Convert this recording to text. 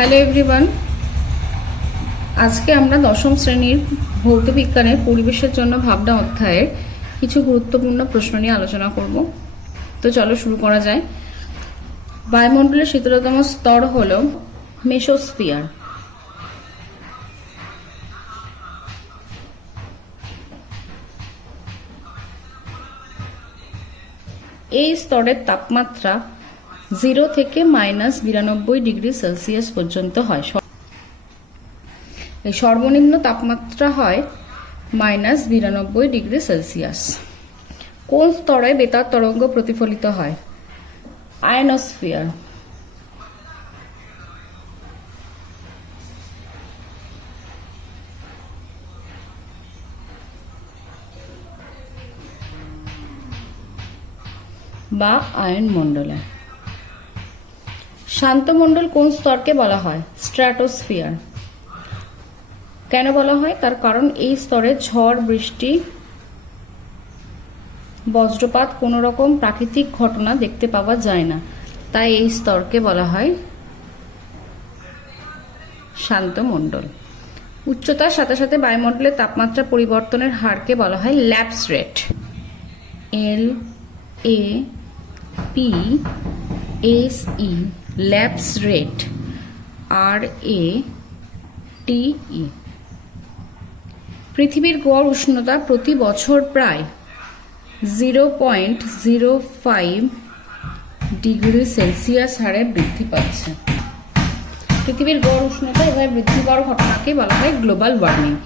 Hello everyone আজকে আমরা দশম শ্রেণির ভৌত বিজ্ঞানের পরিবেশের জন্য ভাবনা অধ্যায়ের কিছু গুরুত্বপূর্ণ প্রশ্ন নিয়ে আলোচনা করব। তো চলো শুরু করা যায়। বায়ুমণ্ডলের শীতলতম স্তর হল মেসোস্ফিয়ার। এই স্তরের তাপমাত্রা জিরো থেকে মাইনাস বিরানব্বই ডিগ্রি সেলসিয়াস পর্যন্ত হয়। এই সর্বনিম্ন তাপমাত্রা হয় মাইনাস বিরানব্বই ডিগ্রি সেলসিয়াস। কোন স্তরে বেতার তরঙ্গ প্রতিফলিত হয়? আয়নোস্ফিয়ার। বা আয়ন মণ্ডলে শান্তমণ্ডল কোন স্তরকে বলা হয়? স্ট্র্যাটোস্ফিয়ার। কেন বলা হয়? তার কারণ এই স্তরে ঝড়, বৃষ্টি, বজ্রপাত কোনো রকম প্রাকৃতিক ঘটনা দেখতে পাওয়া যায় না। তাই এই স্তরকে বলা হয় শান্তমণ্ডল। উচ্চতার সাথে সাথে বায়ুমণ্ডলের তাপমাত্রা পরিবর্তনের হারকে বলা হয় lapse rate. L, A, P, S, E lapse rate আর এ টি পৃথিবীর গড় উষ্ণতা প্রতি বছর প্রায় zero point zero five degree Celsius হারে বৃদ্ধি পাচ্ছে। পৃথিবীর গড় উষ্ণতা এভাবে বৃদ্ধি পাওয়ার ঘটনাকে বলা হয় গ্লোবাল ওয়ার্মিং।